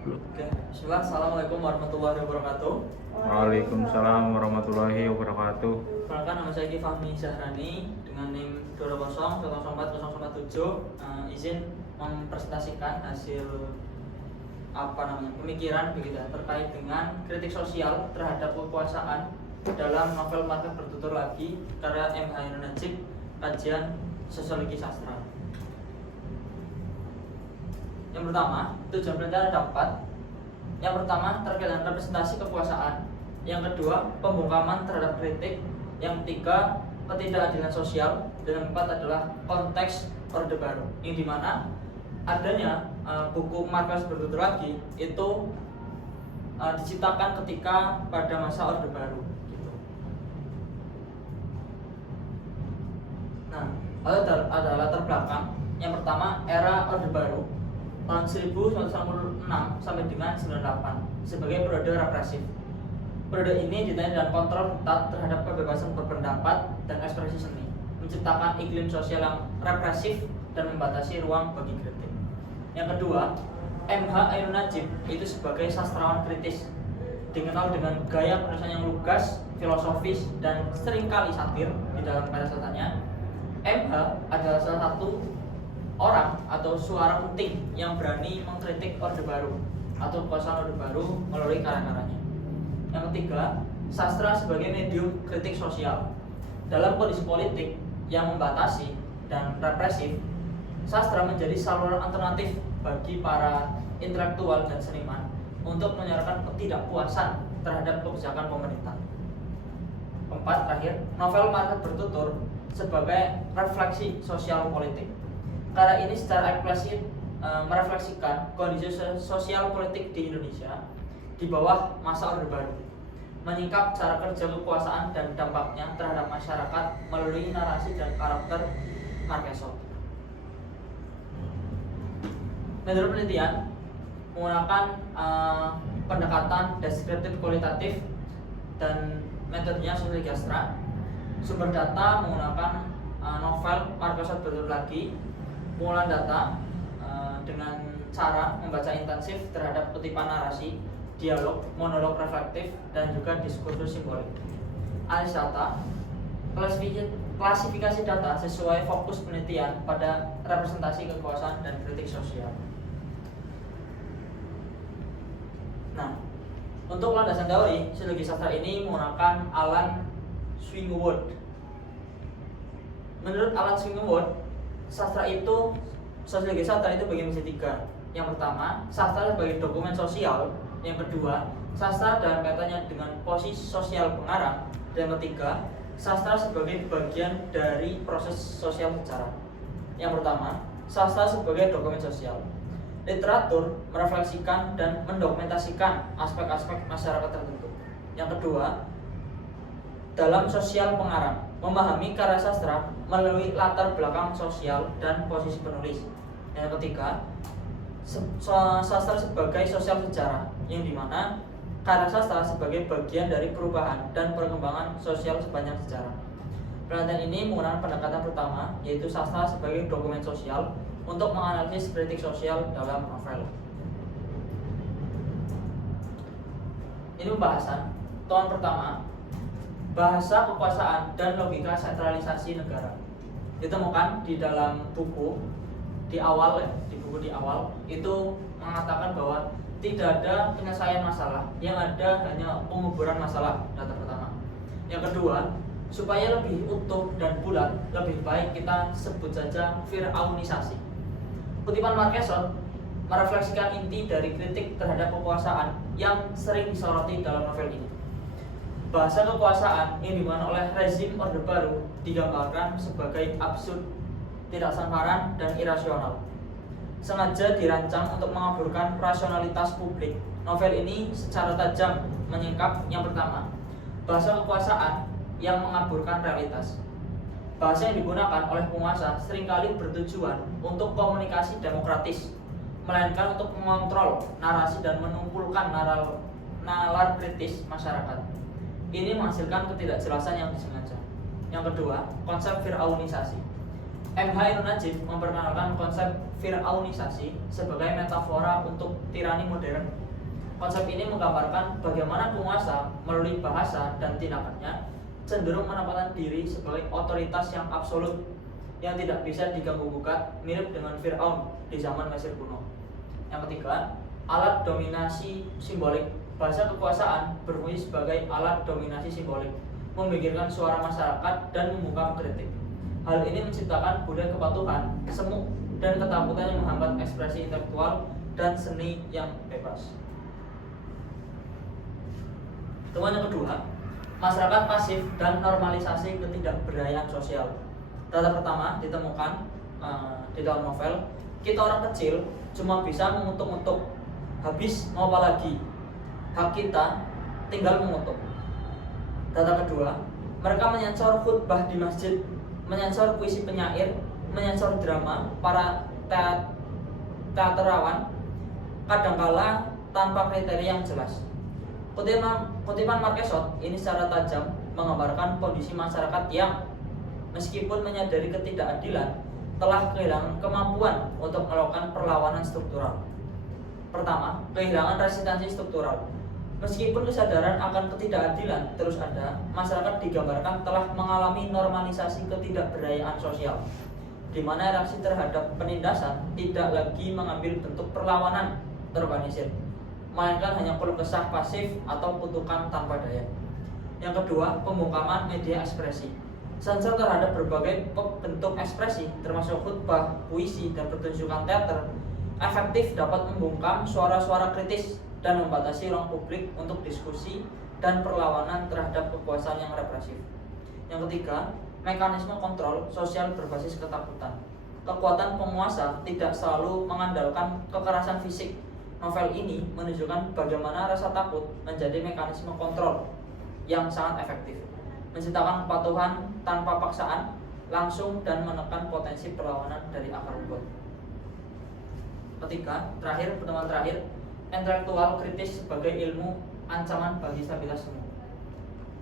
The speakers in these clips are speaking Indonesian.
Oke, bismillah. Assalamualaikum warahmatullahi wabarakatuh. Waalaikumsalam warahmatullahi wabarakatuh. Perkenalkan, nama saya Fahmi Zahrani dengan NIM 2001047. Izin mempresentasikan hasil pemikiran begitu ya, terkait dengan kritik sosial terhadap kekuasaan dalam novel Market Bertutur Lagi karya M. Hairun Najib, kajian sosiologi sastra. Yang pertama, tujuan penelitian ada 4. Yang pertama, terkait dengan representasi kekuasaan. Yang kedua, pembungkaman terhadap kritik. Yang ketiga, ketidakadilan sosial. Dan yang keempat adalah konteks Orde Baru, yang dimana adanya buku Markas Bertutur Lagi itu diciptakan ketika pada masa Orde Baru gitu. Nah, ada latar belakang. Yang pertama, era Orde Baru tahun 1996 sampai dengan 98 sebagai periode represif. Periode ini ditandai dengan kontrol ketat terhadap kebebasan berpendapat dan ekspresi seni, menciptakan iklim sosial yang represif dan membatasi ruang bagi kritik. Yang kedua, M. Hairun Najib itu sebagai sastrawan kritis, dikenal dengan gaya penulisan yang lugas, filosofis, dan seringkali satir di dalam karya-karyanya. MH adalah salah satu orang atau suara penting yang berani mengkritik Orde Baru atau kekuasaan Orde Baru melalui karya-karyanya. Yang ketiga, sastra sebagai medium kritik sosial. Dalam kondisi politik yang membatasi dan represif, sastra menjadi saluran alternatif bagi para intelektual dan seniman untuk menyuarakan ketidakpuasan terhadap kebijakan pemerintah. Keempat, terakhir, novel Market Bertutur sebagai refleksi sosial politik. Karya ini secara eksplisit merefleksikan kondisi sosial politik di Indonesia di bawah masa Orde Baru, menyingkap cara kerja kekuasaan dan dampaknya terhadap masyarakat melalui narasi dan karakter Marquesot. Metode penelitian menggunakan pendekatan deskriptif kualitatif dan metodenya sosiologi sastra. Sumber data menggunakan novel Marquesot Bertutur Lagi, pengolahan data dengan cara membaca intensif terhadap kutipan narasi, dialog, monolog reflektif, dan juga diskursus simbolik. Analisis data, klasifikasi data sesuai fokus penelitian pada representasi kekuasaan dan kritik sosial. Nah, untuk landasan teori, sosiologi sastra ini menggunakan Alan Swingwood. Menurut Alan Swingwood, sosiologi sastra itu bagi menjadi 3. Yang pertama, sastra sebagai dokumen sosial. Yang kedua, sastra dalam kaitannya dengan posisi sosial pengarang. Dan yang ketiga, sastra sebagai bagian dari proses sosial sejarah. Yang pertama, sastra sebagai dokumen sosial. Literatur merefleksikan dan mendokumentasikan aspek-aspek masyarakat tertentu. Yang kedua, dalam sosial pengarang, memahami karya sastra melalui latar belakang sosial dan posisi penulis. Yang ketiga, sastra sebagai sosial sejarah, yang dimana karya sastra sebagai bagian dari perubahan dan perkembangan sosial sepanjang sejarah. Penelitian ini menggunakan pendekatan pertama, yaitu sastra sebagai dokumen sosial untuk menganalisis kritik sosial dalam novel. Ini pembahasan. Tahun pertama, bahasa kekuasaan dan logika sentralisasi negara. Ditemukan di dalam buku di awal itu mengatakan bahwa tidak ada penyelesaian masalah, yang ada hanya penguburan masalah. Data pertama. Yang kedua, supaya lebih utuh dan bulat, lebih baik kita sebut saja Fir'aunisasi. Kutipan Marquesot merefleksikan inti dari kritik terhadap kekuasaan yang sering disoroti dalam novel ini. Bahasa kekuasaan yang dimana oleh rezim Orde Baru digambarkan sebagai absurd, tidak samparan, dan irasional. Sengaja dirancang untuk mengaburkan rasionalitas publik. Novel ini secara tajam menyingkap yang pertama, bahasa kekuasaan yang mengaburkan realitas. Bahasa yang digunakan oleh penguasa seringkali bertujuan untuk komunikasi demokratis, melainkan untuk mengontrol narasi dan mengumpulkan nalar kritis masyarakat. Ini menghasilkan ketidakjelasan yang disengaja. Yang kedua, konsep Fir'aunisasi. MH Ibnu Najib memperkenalkan konsep Fir'aunisasi sebagai metafora untuk tirani modern. Konsep ini menggambarkan bagaimana penguasa melalui bahasa dan tindakannya cenderung menempatkan diri sebagai otoritas yang absolut yang tidak bisa diganggu-gugat, mirip dengan Fir'aun di zaman Mesir kuno. Yang ketiga, alat dominasi simbolik. Bahasa kekuasaan berfungsi sebagai alat dominasi simbolik, memikirkan suara masyarakat dan membuka kritik. Hal ini menciptakan budaya kepatuhan, semu, dan ketakutan yang menghambat ekspresi intelektual dan seni yang bebas. Temuan yang kedua, masyarakat pasif dan normalisasi ketidakberdayaan sosial. Data pertama ditemukan di dalam novel. Kita orang kecil cuma bisa mengutuk-ngutuk, habis mau apa lagi? Hak kita tinggal mengutuk. Data kedua, mereka menyensor khutbah di masjid, menyensor puisi penyair, menyensor drama para teaterawan, kadangkala tanpa kriteria yang jelas. Kutipan Marquesot ini secara tajam menggambarkan kondisi masyarakat yang meskipun menyadari ketidakadilan telah kehilangan kemampuan untuk melakukan perlawanan struktural. Pertama, kehilangan resistensi struktural. Meskipun kesadaran akan ketidakadilan terus ada, masyarakat digambarkan telah mengalami normalisasi ketidakberdayaan sosial, di mana reaksi terhadap penindasan tidak lagi mengambil bentuk perlawanan terorganisir, melainkan hanya keluh kesah pasif atau kutukan tanpa daya. Yang kedua, pembungkaman media ekspresi. Sensor terhadap berbagai bentuk ekspresi, termasuk khutbah, puisi, dan pertunjukan teater, efektif dapat membungkam suara-suara kritis dan membatasi ruang publik untuk diskusi dan perlawanan terhadap kekuasaan yang represif. Yang ketiga, mekanisme kontrol sosial berbasis ketakutan. Kekuatan penguasa tidak selalu mengandalkan kekerasan fisik. Novel ini menunjukkan bagaimana rasa takut menjadi mekanisme kontrol yang sangat efektif, menciptakan kepatuhan tanpa paksaan langsung dan menekan potensi perlawanan dari akar rumput. Ketiga, pertemuan terakhir, intelektual kritis sebagai ilmu ancaman bagi stabilitas semu.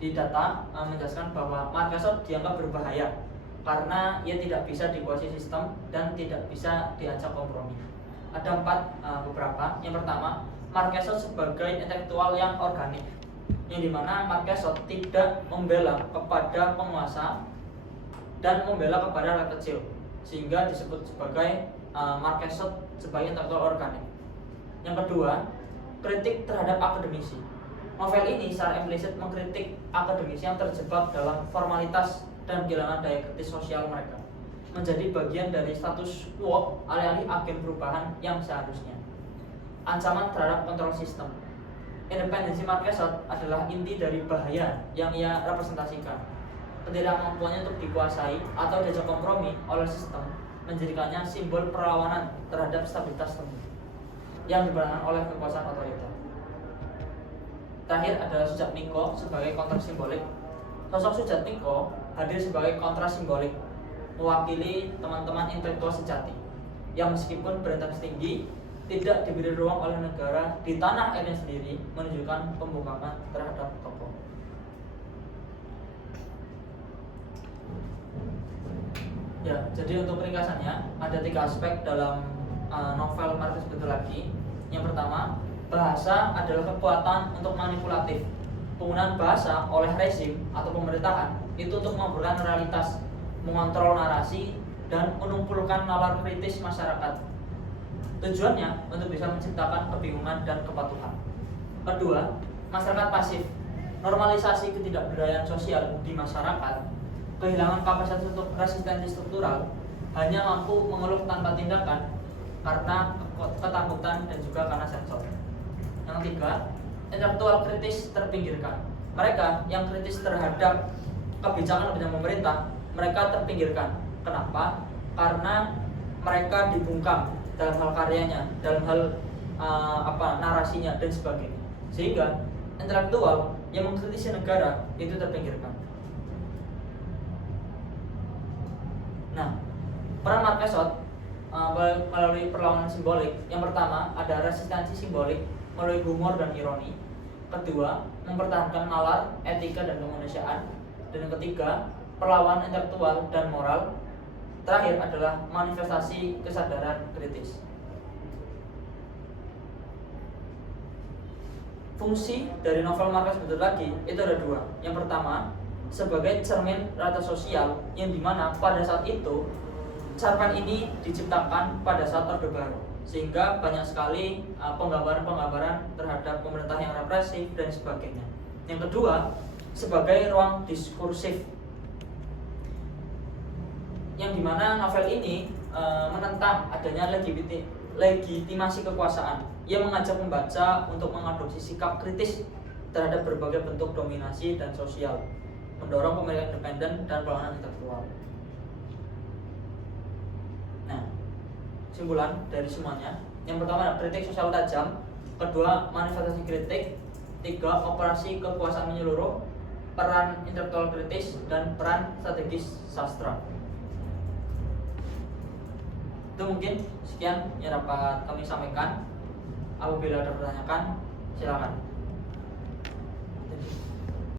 Di data menjelaskan bahwa Marquesot dianggap berbahaya karena ia tidak bisa dikuasai sistem dan tidak bisa diajak kompromi. Ada beberapa. Yang pertama, Marquesot sebagai intelektual yang organik, yang dimana Marquesot tidak membela kepada penguasa dan membela kepada rakyat kecil, sehingga disebut sebagai Marquesot sebagai intelektual organik. Yang kedua, kritik terhadap akademisi. Novel ini secara implisit mengkritik akademisi yang terjebak dalam formalitas dan kehilangan daya kritis sosial mereka, menjadi bagian dari status quo alih-alih agen perubahan yang seharusnya. Ancaman terhadap kontrol sistem. Independensi Marquesot adalah inti dari bahaya yang ia representasikan. Ketidakmampuannya untuk dikuasai atau diajak kompromi oleh sistem menjadikannya simbol perlawanan terhadap stabilitas semu yang diperankan oleh kekuasaan otoriter. Terakhir adalah Sujatmiko sebagai kontras simbolik. Sosok Sujatmiko hadir sebagai kontras simbolik, mewakili teman-teman intelektual sejati yang meskipun berintegritas tinggi tidak diberi ruang oleh negara di tanah airnya sendiri, menunjukkan pembungkaman terhadap tokoh. Ya, jadi untuk ringkasannya ada 3 aspek dalam novel Marquez betul lagi. Yang pertama, bahasa adalah kekuatan untuk manipulatif. Penggunaan bahasa oleh rezim atau pemerintahan itu untuk mengaburkan realitas, mengontrol narasi, dan menumpulkan nalar kritis masyarakat. Tujuannya untuk bisa menciptakan kebingungan dan kepatuhan. Kedua, masyarakat pasif. Normalisasi ketidakberdayaan sosial di masyarakat, kehilangan kapasitas untuk resistensi struktural, hanya mampu mengeluh tanpa tindakan karena ketakutan dan juga karena sensor. Yang ketiga, intelektual kritis terpinggirkan. Mereka yang kritis terhadap kebijakan pemerintah, mereka terpinggirkan. Kenapa? Karena mereka dibungkam dalam hal karyanya, dalam hal narasinya dan sebagainya. Sehingga intelektual yang mengkritisi negara itu terpinggirkan. Nah, peran Marquesot melalui perlawanan simbolik. Yang pertama, ada resistensi simbolik melalui humor dan ironi. Kedua, mempertahankan nalar, etika dan kemanusiaan. Dan yang ketiga, perlawanan intelektual dan moral. terakhir adalah manifestasi kesadaran kritis. Fungsi dari novel Marquez Bentar Lagi itu ada dua. Yang pertama, sebagai cermin realita sosial yang dimana pada saat itu cerpen ini diciptakan pada saat Orde Baru, sehingga banyak sekali penggambaran-penggambaran terhadap pemerintah yang represif dan sebagainya. Yang kedua, sebagai ruang diskursif, yang dimana novel ini menentang adanya legitimasi kekuasaan. Ia mengajak membaca untuk mengadopsi sikap kritis terhadap berbagai bentuk dominasi dan sosial, mendorong pemilihan independen dan perlawanan intelektual. Nah, kesimpulan dari semuanya, yang pertama adalah kritik sosial tajam, kedua manifestasi kritik, tiga operasi kekuasaan menyeluruh, peran intelektual kritis, dan peran strategis sastra. Itu mungkin sekian yang dapat kami sampaikan. Apabila ada pertanyaan, silakan.